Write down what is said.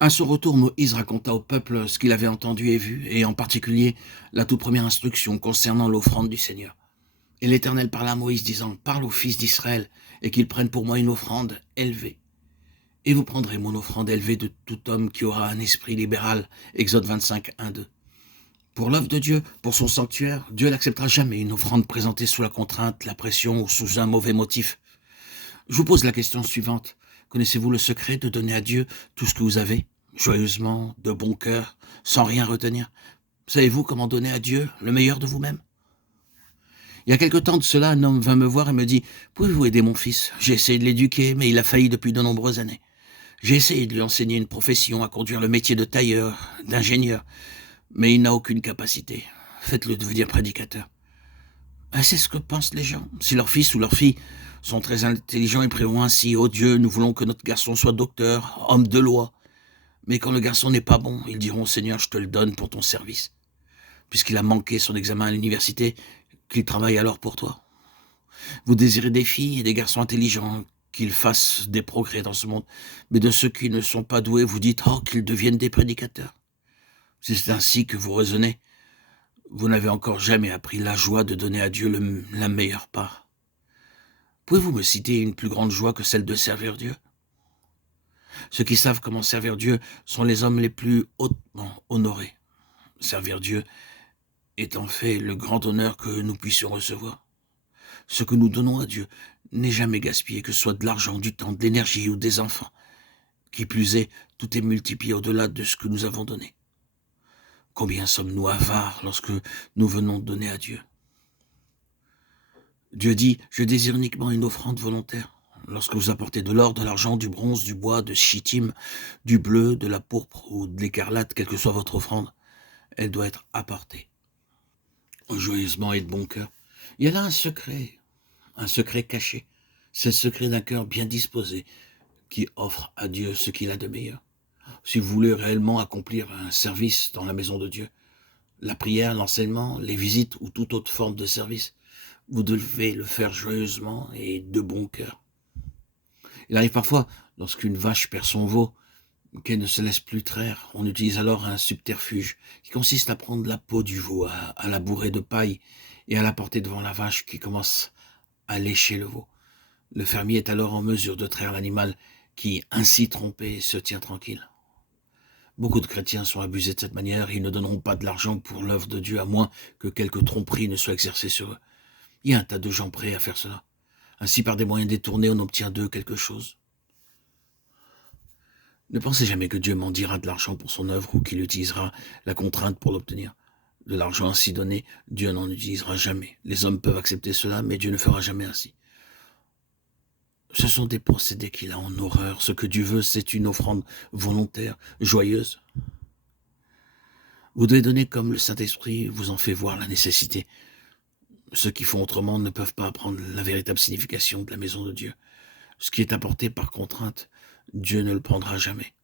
À son retour, Moïse raconta au peuple ce qu'il avait entendu et vu, et en particulier la toute première instruction concernant l'offrande du Seigneur. Et l'Éternel parla à Moïse, disant, « Parle aux fils d'Israël, et qu'ils prennent pour moi une offrande élevée. Et vous prendrez mon offrande élevée de tout homme qui aura un esprit libéral. » Exode 25, 1, 2. Pour l'œuvre de Dieu, pour son sanctuaire, Dieu n'acceptera jamais une offrande présentée sous la contrainte, la pression ou sous un mauvais motif. Je vous pose la question suivante. Connaissez-vous le secret de donner à Dieu tout ce que vous avez, joyeusement, de bon cœur, sans rien retenir? Savez-vous comment donner à Dieu le meilleur de vous-même? Il y a quelque temps de cela, un homme vint me voir et me dit, « Pouvez-vous aider mon fils? J'ai essayé de l'éduquer, mais il a failli depuis de nombreuses années. J'ai essayé de lui enseigner une profession, à conduire le métier de tailleur, d'ingénieur, mais il n'a aucune capacité. Faites-le devenir prédicateur. » C'est ce que pensent les gens. Si leur fils ou leur fille sont très intelligents, ils prieront ainsi, « Oh Dieu, nous voulons que notre garçon soit docteur, homme de loi. » Mais quand le garçon n'est pas bon, ils diront, « Seigneur, je te le donne pour ton service. » Puisqu'il a manqué son examen à l'université, qu'il travaille alors pour toi. Vous désirez des filles et des garçons intelligents, qu'ils fassent des progrès dans ce monde. Mais de ceux qui ne sont pas doués, vous dites, « Oh, qu'ils deviennent des prédicateurs. » Si c'est ainsi que vous raisonnez, vous n'avez encore jamais appris la joie de donner à Dieu la meilleure part. Pouvez-vous me citer une plus grande joie que celle de servir Dieu? Ceux qui savent comment servir Dieu sont les hommes les plus hautement honorés. Servir Dieu est en fait le grand honneur que nous puissions recevoir. Ce que nous donnons à Dieu n'est jamais gaspillé, que ce soit de l'argent, du temps, de l'énergie ou des enfants. Qui plus est, tout est multiplié au-delà de ce que nous avons donné. Combien sommes-nous avares lorsque nous venons de donner à Dieu? Dieu dit, « Je désire uniquement une offrande volontaire. » Lorsque vous apportez de l'or, de l'argent, du bronze, du bois, de chittim, du bleu, de la pourpre ou de l'écarlate, quelle que soit votre offrande, elle doit être apportée joyeusement et de bon cœur. Il y a là un secret caché. C'est le secret d'un cœur bien disposé qui offre à Dieu ce qu'il a de meilleur. Si vous voulez réellement accomplir un service dans la maison de Dieu, la prière, l'enseignement, les visites ou toute autre forme de service, vous devez le faire joyeusement et de bon cœur. Il arrive parfois, lorsqu'une vache perd son veau, qu'elle ne se laisse plus traire. On utilise alors un subterfuge qui consiste à prendre la peau du veau, à la bourrer de paille et à la porter devant la vache qui commence à lécher le veau. Le fermier est alors en mesure de traire l'animal qui, ainsi trompé, se tient tranquille. Beaucoup de chrétiens sont abusés de cette manière et ils ne donneront pas de l'argent pour l'œuvre de Dieu à moins que quelque tromperie ne soit exercée sur eux. Il y a un tas de gens prêts à faire cela. Ainsi, par des moyens détournés, on obtient d'eux quelque chose. Ne pensez jamais que Dieu mendira de l'argent pour son œuvre ou qu'il utilisera la contrainte pour l'obtenir. De l'argent ainsi donné, Dieu n'en utilisera jamais. Les hommes peuvent accepter cela, mais Dieu ne fera jamais ainsi. Ce sont des procédés qu'il a en horreur. Ce que Dieu veut, c'est une offrande volontaire, joyeuse. Vous devez donner comme le Saint-Esprit vous en fait voir la nécessité. Ceux qui font autrement ne peuvent pas apprendre la véritable signification de la maison de Dieu. Ce qui est apporté par contrainte, Dieu ne le prendra jamais.